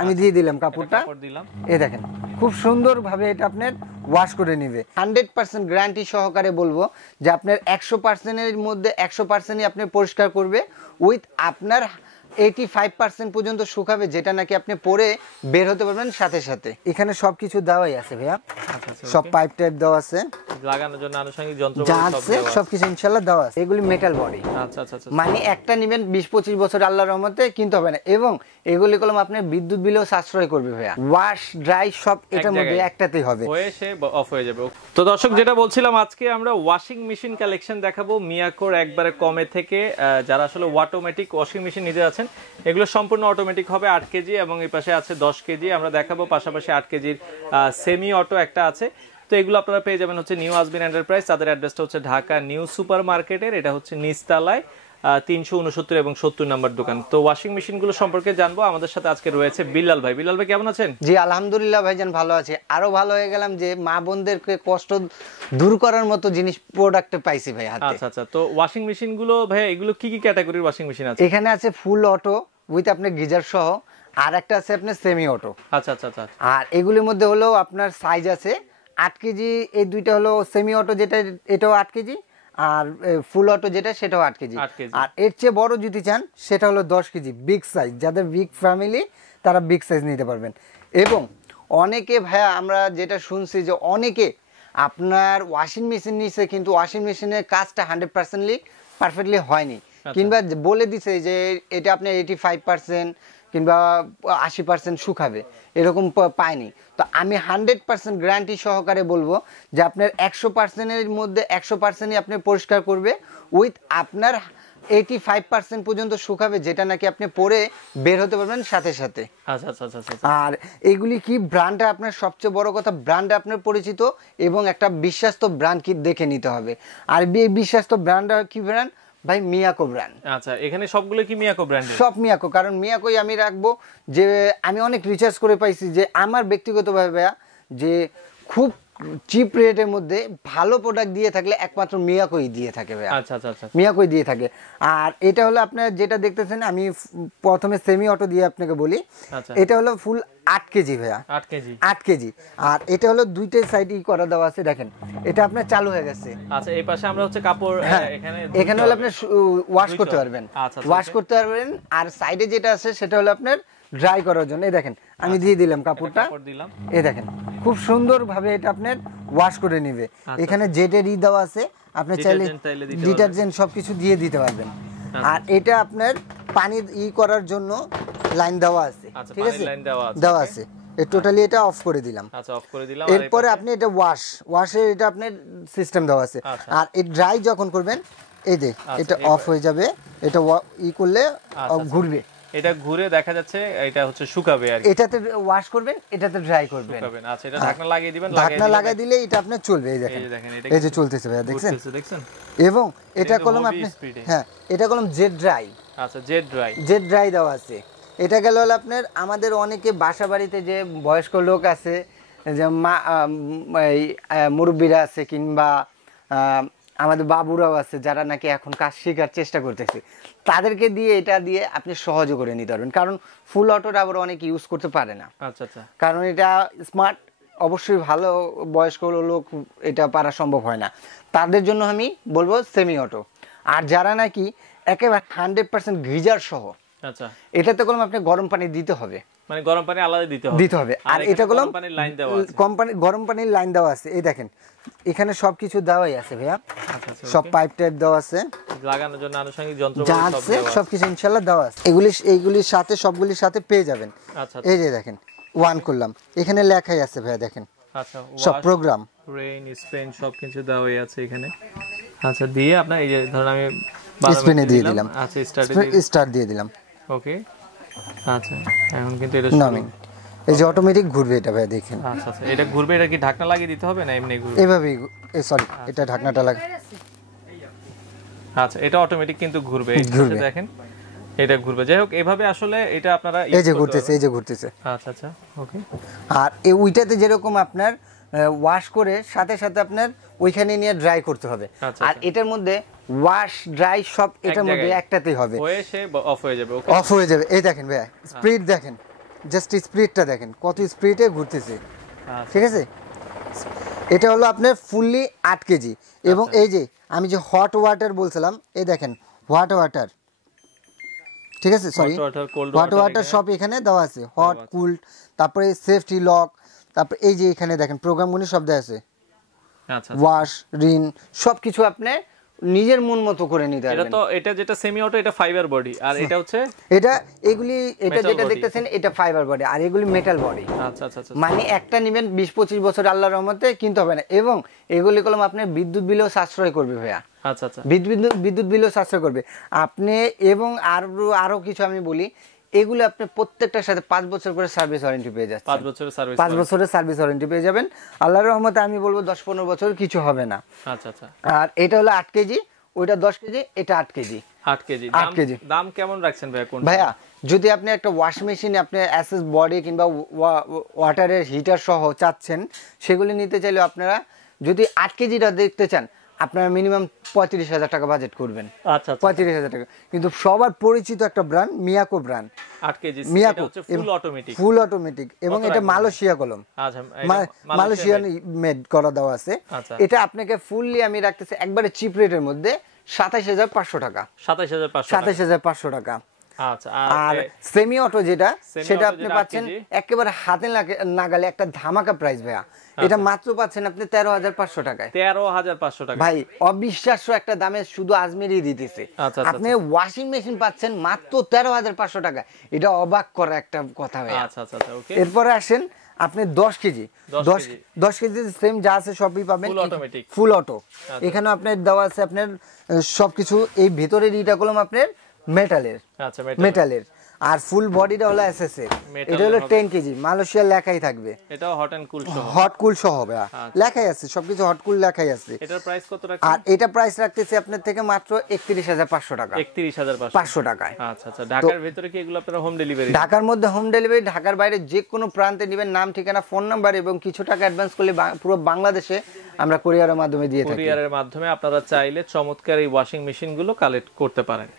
আমি দিয়ে দিলাম কাপড়টা, এই দেখেন খুব সুন্দরভাবে এটা আপনার ওয়াশ করে নেবে। 100% গ্যারান্টি সহকারে বলবো যে আপনার 100%-এর মধ্যে 100%ই আপনি পরিষ্কার করবে, উইথ আপনার 85% পর্যন্ত শুকাবে, যেটা নাকি আপনি পরে বের হতে পারবেন সাথে সাথে। এখানে সবকিছু দেওয়াই আছে ভাইয়া, সব পাইপ টাইপ দেওয়া আছে, লাগানোর জন্য আনুষঙ্গিক যন্ত্র সবকিছু ইনশাআল্লাহ দেওয়া আছে। এগুলি মেটাল বডি, মানে একটা নেবেন 20-25 বছর আল্লাহর রহমতে কিনতে হবে না, এবং এগুলি কলম আপনার বিদ্যুৎ বিলও সাশ্রয় করবে ভাইয়া। ওয়াশ ড্রাই সব এটার মধ্যে একটাতেই হবে, হয়ে সে অফ হয়ে যাবে। তো দর্শক যেটা বলছিলাম, আজকে আমরা ওয়াশিং মেশিন কালেকশন দেখাবো মিয়াকোর একবারে কমে থেকে। যারা আসলে অটোমেটিক ওয়াশিং মেশিন নিতে যাচ্ছেন, এগুলো সম্পূর্ণ অটোমেটিক হবে, 8 কেজি, এবং এই পাশে আছে 10 কেজি আমরা দেখাবো, পাশাপাশি 8 কেজির সেমি অটো একটা আছে। তো এগুলো আপনারা পেয়ে যাবেন হচ্ছে নিউ আজমির এন্টারপ্রাইজ, তাদের অ্যাড্রেসটা হচ্ছে ঢাকা নিউ সুপার মার্কেটের, এটা হচ্ছে নিচতলায় 369 এবং 70 নম্বর দোকান। তো ওয়াশিং মেশিন গুলো সম্পর্কে জানবো, আমাদের সাথে আজকে রয়েছে বিল্লাল ভাই। বিল্লাল ভাই কেমন আছেন? জি আলহামদুলিল্লাহ ভাইজান ভালো আছে, আরো ভালো হয়ে গেলাম যে মা বোনদেরকে কষ্ট দূর করার মতো জিনিস প্রোডাক্ট পাইছি ভাই হাতে। আচ্ছা আচ্ছা, তো ওয়াশিং মেশিন গুলো ভাই এগুলো কি কি ক্যাটাগরির ওয়াশিং মেশিন আছে? এখানে আছে ফুল অটো উইথ আপনার গিজার সহ, আর একটা আছে আপনার সেমি অটো। আচ্ছা আচ্ছা আচ্ছা, আর এগুলির মধ্যে হলো আপনার সাইজ আছে 8 কেজি, এই দুইটা হলো সেমি অটো যেটা এটাও 8 কেজি, আর ফুল অটো যেটা সেটাও 8 কেজি। আর এর চেয়ে বড় যদি চান সেটা হলো 10 কেজি বিগ সাইজ, যাদের বিগ ফ্যামিলি তারা বিগ সাইজ নিতে পারবেন। এবং অনেকে ভাইয়া আমরা যেটা শুনছি যে অনেকে আপনার ওয়াশিং মেশিন নিছে, কিন্তু ওয়াশিং মেশিনের কাজটা 100% পারফেক্টলি হয়নি, কিংবা বলে দিছে যে এটা আপনার 85% কিংবা 80% শুকাবে, এরকম পায়নি। তো আমি 100% গ্যারান্টি সহকারে বলবো যে আপনার 100%-এর মধ্যে 100%ই আপনি পরিষ্কার করবে, উইথ আপনার 85% পর্যন্ত শুকাবে, যেটা নাকি আপনি পরে বের হতে পারবেন সাথে সাথে। আচ্ছা আচ্ছা আচ্ছা। আর এগুলি কি ব্র্যান্ডটা আপনার সবচেয়ে বড় কথা, ব্র্যান্ড আপনার পরিচিত এবং একটা বিশ্বস্ত ব্র্যান্ড কি দেখে নিতে হবে। আর এই বিশ্বস্ত ব্র্যান্ডটা কি ব্র্যান্ড ভাই? মিয়াকো ব্র্যান্ড। আচ্ছা, এখানে সবগুলো কি মিয়াকো ব্র্যান্ড? সব মিয়াকো, কারণ মিয়াকোই আমি রাখবো। যে আমি অনেক রিসার্চ করে পাইছি যে আমার ব্যক্তিগতভাবে ভাইয়া যে খুব চিপ রেটের মধ্যে ভালো প্রোডাক্ট দিয়ে থাকলে একমাত্র মিয়াকোই দিয়ে থাকে ভাইয়া। আচ্ছা আচ্ছা আচ্ছা, মিয়াকোই দিয়ে থাকে। আর এটা হলো আপনার যেটা দেখতেছেন, আমি প্রথমে সেমি অটো দিয়ে আপনাকে বলি, এটা হলো ফুল 8 কেজি ভাইয়া, 8 কেজি। আর এটা হলো দুইটা সাইড করা দেওয়া আছে, দেখেন এটা আপনার চালু হয়ে গেছে। আচ্ছা, এই পাশে আমরা হচ্ছে কাপড়, এখানে হলো আপনি ওয়াশ করতে পারবেন, ওয়াশ করতে পারবেন। আর সাইডে যেটা আছে সেটা হলো আপনার ড্রাই করার জন্য। এই দেখেন আমি দিয়ে দিলাম কাপড়টা, এই দেখেন খুব সুন্দরভাবে এটা আপনার ওয়াশ করে নেবে। এখানে জেটের দেওয়া আছে, আপনি চাইলে ডিটারজেন্ট সবকিছু দিয়ে দিতে পারবেন। আর এটা আপনার পানি করার জন্য লাইন দেওয়া আছে, ঠিক আছে, দেওয়া আছে। টোটালি এটা অফ করে দিলাম। আচ্ছা, অফ করে দিলাম। এরপরে আপনি এটা ওয়াশের এটা আপনার সিস্টেম দেওয়া আছে। আর এই ড্রাই যখন করবেন, এই যে এটা অফ হয়ে যাবে, এটা করলে ঘুরবে, এটা ঘুরে দেখা যাচ্ছে এটা হচ্ছে শুকাবে। আর এটাতে ওয়াশ করবেন, এটাতে ড্রাই করবেন। আচ্ছা, এটা ঢাকনা লাগিয়ে দিবেন, ঢাকনা লাগিয়ে দিলে এটা আপনার চলবে। এই দেখেন, এই যে চলতেছে ভাইয়া, দেখছেন? এবং এটা কলম আপনি, হ্যাঁ এটা কলম জেট ড্রাই। আচ্ছা, জেট ড্রাই দেওয়া আছে। এটা গেল হলো আপনার আমাদের অনেকে বাসা বাড়িতে যে বয়স্ক লোক আছে, যে মুরব্বীরা আছে, কিংবা আমাদের বাবুরাও আছে যারা নাকি এখন কাজ শেখার চেষ্টা করতেছে, তাদেরকে দিয়ে এটা দিয়ে আপনি সহজে করে নিতে পারবেন। কারণ ফুল অটোটা আবার অনেকে ইউজ করতে পারে না। আচ্ছা আচ্ছা, কারণ এটা স্মার্ট, অবশ্যই ভালো বয়স্ক লোক এটা পারা সম্ভব হয় না, তাদের জন্য আমি বলবো সেমি অটো। আর যারা নাকি একেবারে 100% গিজার সহ, আচ্ছা, এটাতে কলম আপনি গরম পানি দিতে হবে, মানে গরম পানি আলাদা দিতে হবে। আর এটা কলম পানির লাইন দেওয়া আছে, গরম পানির লাইন দেওয়া আছে। এই দেখেন এখানে সবকিছু দেওয়াই আছে ভাইয়া, সব পাইপ টাইপ দেওয়া আছে, লাগানোর জন্য আনুষঙ্গিক যন্ত্র আছে, সবকিছু ইনশাআল্লাহ দেওয়া আছে। এইগুলির সাথে সবগুলির সাথে পেয়ে যাবেন। এই যে দেখেন ওয়ান করলাম, এখানে লেখাই আছে ভাইয়া, দেখেন। আচ্ছা, সব প্রোগ্রাম রেইন স্পেন সবকিছু দেওয়াই আছে এখানে। আচ্ছা, দিয়ে আপনার এই যে ধরুন আমি স্পিনে দিয়ে দিলাম। আচ্ছা, স্টার্ট দিয়ে দিলাম। ওকে, আচ্ছা, এখন কিন্তু এটা এই যে অটোমেটিক ঘুরবে এটা ভাই, দেখেন। আচ্ছা আচ্ছা, এটা ঘুরবে, এটা কি ঢাকনা লাগিয়ে দিতে হবে না এমনি ঘুরবে? এভাবেই, সরি এটা ঢাকনাটা লাগে। আচ্ছা, এটা অটোমেটিক কিন্তু ঘুরবে, দেখেন এটা ঘুরবে। যাই হোক, এভাবে আসলে এটা আপনারা এই যে ঘুরতেছে। আচ্ছা আচ্ছা, ওকে। আর এই ওইটাতে যেরকম আপনার ওয়াশ করে সাথে সাথে আপনার ওইখানে নিয়ে ড্রাই করতে হবে। আর এটার মধ্যে ওয়াশ ড্রাই সব এটার মধ্যে একটাতেই হবে, হয়ে সে অফ হয়ে যাবে। এই দেখেন ভাইয়া স্পিড দেখেন, জাস্ট স্পিডটা দেখেন কত স্পিডে ঘুরতেছে। ঠিক আছে, এটা হলো আপনার ফুললি 8 কেজি। এবং এই যে আমি যে হট ওয়াটার বলছিলাম, এই দেখেন হট ওয়াটার, ঠিক আছে, সরি হট ওয়াটার সব এখানে দেওয়া আছে, হট কুল, তারপরে সেফটি লক, তারপর এই যে এখানে দেখেন প্রোগ্রামগুলি সব দেওয়া আছে, ওয়াশ রিন সবকিছু আপনি নিজের মন মতো করে নিতে পারবেন। এটা তো এটা যেটা সেমি অটো এটা ফাইবার বডি, আর এটা হচ্ছে এটা এগুলি এটা যেটা দেখতেছেন এটা ফাইবার বডি, আর এগুলি মেটাল বডি। আচ্ছা আচ্ছা আচ্ছা, মানে একটা নেবেন 20-25 বছর আল্লাহর রহমতে কিনতে হবে না, এবং এগুলি কলম আপনার বিদ্যুৎ বিলও সাশ্রয় করবে ভাইয়া। আচ্ছা আচ্ছা, বিদ্যুৎ বিলও সাশ্রয় করবে আপনি। এবং আরো কিছু আমি বলি, এগুলো আপনি প্রত্যেকটার সাথে 5 বছর করে সার্ভিস ওয়ারেন্টি পেয়ে যাচ্ছেন। 5 বছরের সার্ভিস ওয়ারেন্টি পেয়ে যাবেন আল্লাহর রহমতে। আমি বলবো 10-15 বছর কিছু হবে না। আচ্ছা আচ্ছা, আর এটা হলো 8 কেজি, ওইটা 10 কেজি, এটা 8 কেজি। 8 কেজি দাম কেমন রাখছেন ভাইয়া? কোন ভাইয়া যদি আপনি একটা ওয়াশ মেশিন আপনি অ্যাসেস বডি কিংবা ওয়াটারের হিটার সহ চাচ্ছেন, সেগুলি নিতে চাইলে আপনারা যদি 8 কেজিটা দেখতে চান, আপনারা মিনিমাম 35,000 টাকা বাজেট করবেন। আচ্ছা, 35,000 টাকা। কিন্তু সবার পরিচিত একটা brand Miyako brand, 8 KG Miyako হচ্ছে ফুল অটোমেটিক, ফুল অটোমেটিক, এবং এটা মালয়েশিয়া কলম। আচ্ছা, মালয়েশিয়ান মেড করা দেওয়া আছে। এটা আপনাকে ফুললি আমি রাখতেছি একবারে চিপ রেটের মধ্যে 27,500 টাকা। 27,500 টাকা। আচ্ছা, আর সেমি অটো যেটা সেটা আপনি পাচ্ছেন একেবারে হাতে নাগালে একটা ধামাকা প্রাইস ভাইয়া। এটা মাত্র পাচ্ছেন আপনি 13,500 টাকায়। 13,500 টাকা ভাই, অবিশ্বাস্য একটা দামে শুধু আজমিরই দিতেছে। আপনি ওয়াশিং মেশিন পাচ্ছেন মাত্র 13,500 টাকা, এটা অবাক করা একটা কথা ভাই। আচ্ছা আচ্ছা, ওকে। এরপরে আসেন আপনি 10 কেজি, 10 কেজি সেম যা আছে সবই পাবেন ফুল অটো। এখানে আপনার দেওয়া আছে আপনার সবকিছু। এই ভিতরের ইটা কলম আপনার মেটালের, আচ্ছা মেটালের। আর ফুল বডিটা হলো এসএস এর। এটা হলো 10 কেজি, মালয়েশিয়ার লেখাই থাকবে। এটাও হট এন্ড কুল সহ, হট কুল সহ হবে, লেখাই আছে সবকিছু হট কুল লেখাই আছে। এটার প্রাইস কত রাখছেন? আর এটা প্রাইস রাখতেছি আপনার থেকে মাত্র 31,500 টাকা। 31,500 টাকায়। আচ্ছা আচ্ছা, ঢাকার ভিতরে কি এগুলো আপনারা হোম ডেলিভারি? ঢাকার মধ্যে হোম ডেলিভারি, ঢাকার বাইরে যে কোনো প্রান্তে নেবেন, নাম ঠিকানা ফোন নাম্বার এবং কিছু টাকা অ্যাডভান্স করলে পুরো বাংলাদেশে আমরা কুরিয়ারের মাধ্যমে দিয়ে থাকি। কুরিয়ারের মাধ্যমে আপনারা চাইলে চমৎকার এই ওয়াশিং মেশিন গুলো কালেক্ট করতে পারেন।